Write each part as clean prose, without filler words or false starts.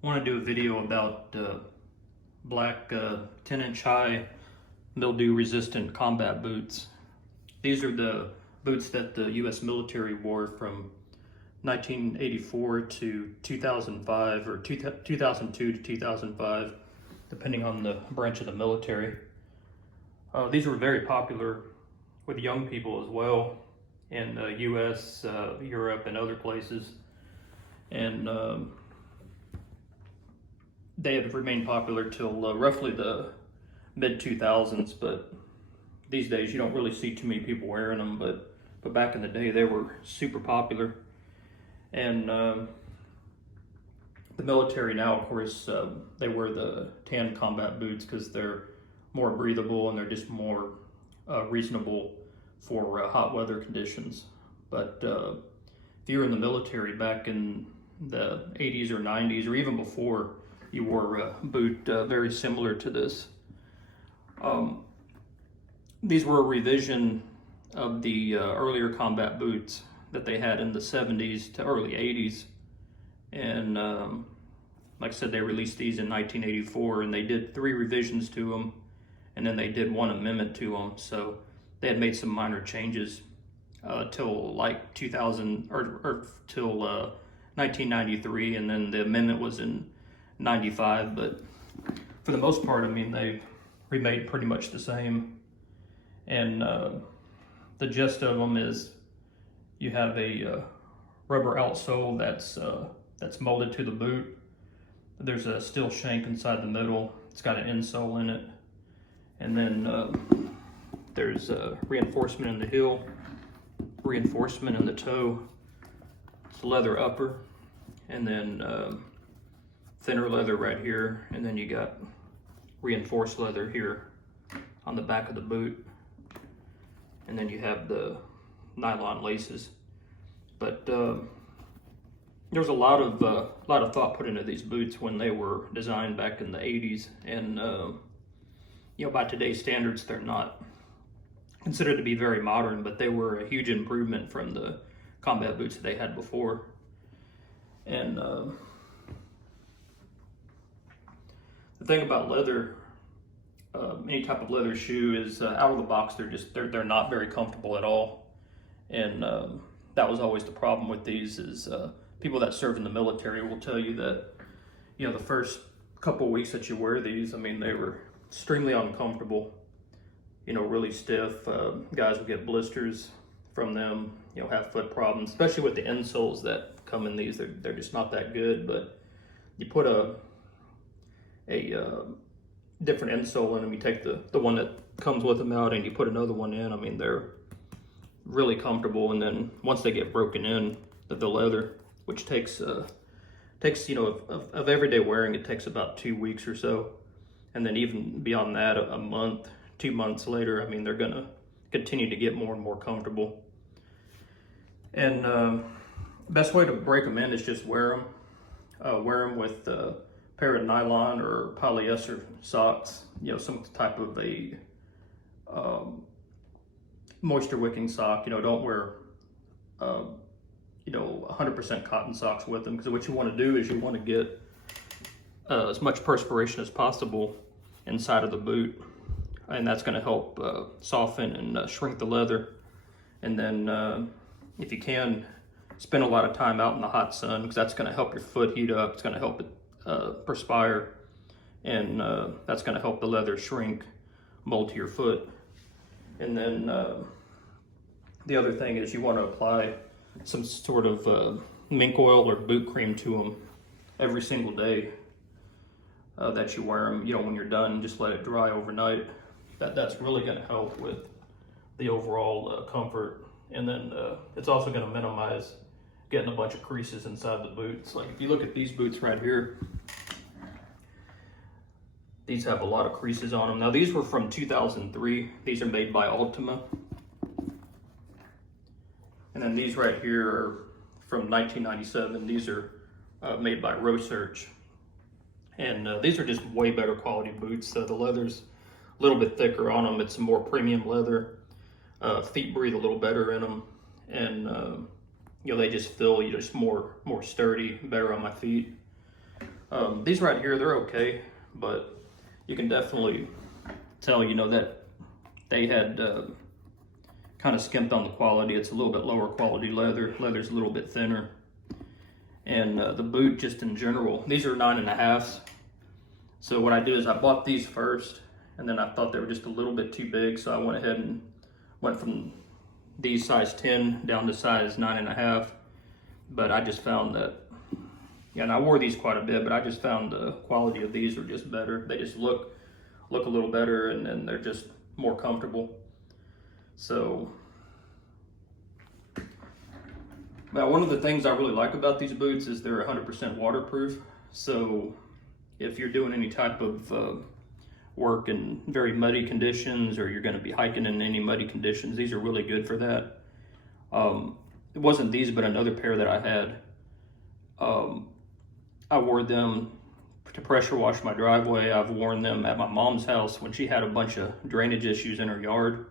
I want to do a video about black 10-inch high mildew resistant combat boots. These are the boots that the U.S. military wore from 1984 to 2005 or 2002 to 2005, depending on the branch of the military. These were very popular with young people as well in the U.S., Europe, and other places. And they have remained popular till roughly the mid-2000s, but these days you don't really see too many people wearing them, but back in the day they were super popular. And the military now, of course, they wear the tan combat boots because they're more breathable and they're just more reasonable for hot weather conditions. But if you were in the military back in the 80s or 90s or even before, you wore a boot very similar to this. These were a revision of the earlier combat boots that they had in the 70s to early 80s. And like I said, they released these in 1984, and they did 3 revisions to them, and then they did 1 amendment to them. So they had made some minor changes till like 2000 or till 1993, and then the amendment was in 95. But for the most part, I mean, they remained pretty much the same. And the gist of them is you have a rubber outsole that's molded to the boot. There's a steel shank inside the middle. It's got an insole in it. And then there's reinforcement in the heel, reinforcement in the toe. It's leather upper, and then thinner leather right here. And then you got reinforced leather here on the back of the boot. And then you have the nylon laces. But there was a lot of thought put into these boots when they were designed back in the 80s, and you know, by today's standards, they're not considered to be very modern, but they were a huge improvement from the combat boots that they had before. And the thing about leather, any type of leather shoe, is out of the box they're not very comfortable at all. And that was always the problem with these. Is people that serve in the military will tell you that, you know, the first couple of weeks that you wear these, I mean, they were extremely uncomfortable, you know, really stiff. Guys will get blisters from them, you know, have foot problems, especially with the insoles that come in these. They're just not that good. But you put a different insole in them, you take the one that comes with them out and you put another one in, I mean, they're really comfortable. And then once they get broken in, the leather, which takes you know, of everyday wearing, it takes about 2 weeks or so. And then even beyond that, a month, 2 months later, I mean, they're gonna continue to get more and more comfortable. And best way to break them in is just wear them with a pair of nylon or polyester socks, you know, some type of a moisture wicking sock. You know, don't wear you know, 100% cotton socks with them, because what you want to do is you want to get as much perspiration as possible inside of the boot, and that's going to help soften and shrink the leather. And then if you can, spend a lot of time out in the hot sun, because that's going to help your foot heat up. It's going to help it perspire, and that's going to help the leather shrink, mold to your foot. And then the other thing is you want to apply some sort of mink oil or boot cream to them every single day that you wear them. You know, when you're done, just let it dry overnight. That's really going to help with the overall comfort. And then it's also going to minimize getting a bunch of creases inside the boots. Like if you look at these boots right here, these have a lot of creases on them. Now these were from 2003. These are made by Ultima. And then these right here are from 1997. These are made by Research. And these are just way better quality boots. The leather's a little bit thicker on them. It's a more premium leather. Feet breathe a little better in them. And you know, they just feel just more sturdy, better on my feet. These right here, they're okay, but you can definitely tell, you know, that they had kind of skimped on the quality. It's a little bit lower quality leather. Leather's a little bit thinner. And the boot, just in general, these are 9.5s. So what I did is I bought these first, and then I thought they were just a little bit too big, so I went ahead and went from these size 10 down to size 9.5. But I just found that, yeah, and I wore these quite a bit, but I just found the quality of these were just better. They just look a little better, and then they're just more comfortable. So, but one of the things I really like about these boots is they're 100% waterproof. So if you're doing any type of work in very muddy conditions, or you're going to be hiking in any muddy conditions, these are really good for that. It wasn't these, but another pair that I had. I wore them to pressure wash my driveway. I've worn them at my mom's house when she had a bunch of drainage issues in her yard.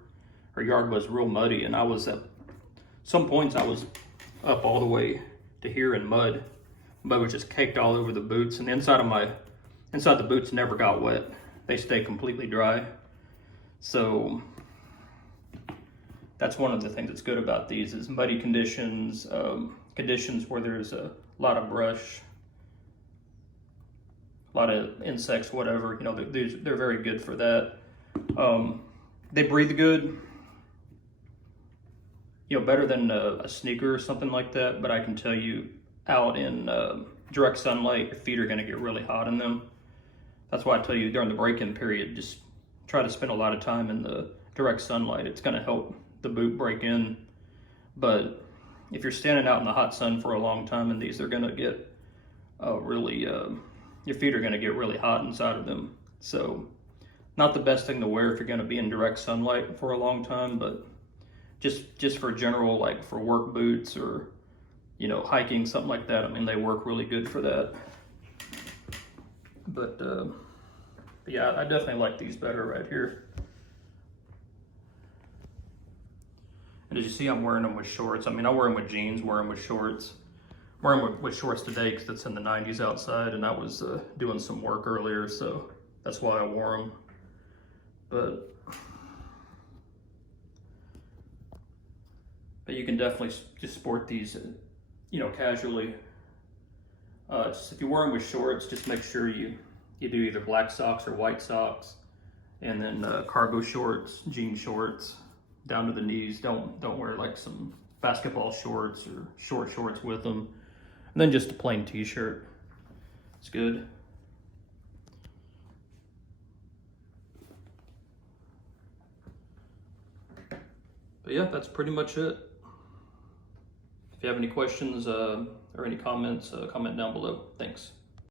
Her yard was real muddy, and I was at some points I was up all the way to here in mud. Mud was just caked all over the boots, and the inside the boots never got wet. They stay completely dry. So that's one of the things that's good about these is muddy conditions, conditions where there's a lot of brush, a lot of insects, whatever. You know, they're very good for that. They breathe good. You know, better than a sneaker or something like that. But I can tell you, out in direct sunlight, your feet are going to get really hot in them. That's why I tell you during the break-in period, just try to spend a lot of time in the direct sunlight. It's going to help the boot break in. But if you're standing out in the hot sun for a long time in these, they're going to get your feet are going to get really hot inside of them. So not the best thing to wear if you're going to be in direct sunlight for a long time, but just for general, like for work boots or, you know, hiking, something like that. I mean, they work really good for that. But yeah, I definitely like these better right here. And as you see, I'm wearing them with shorts. I mean, I wear them with jeans, wear them with shorts. I'm wearing them with shorts today because it's in the 90s outside, and I was doing some work earlier, so that's why I wore them. But you can definitely just sport these, you know, casually. Just if you wear them with shorts, just make sure you do either black socks or white socks, and then cargo shorts, jean shorts down to the knees. Don't wear like some basketball shorts or short shorts with them. And then just a plain t-shirt. It's good. But yeah, that's pretty much it. If you have any questions or any comments, comment down below. Thanks.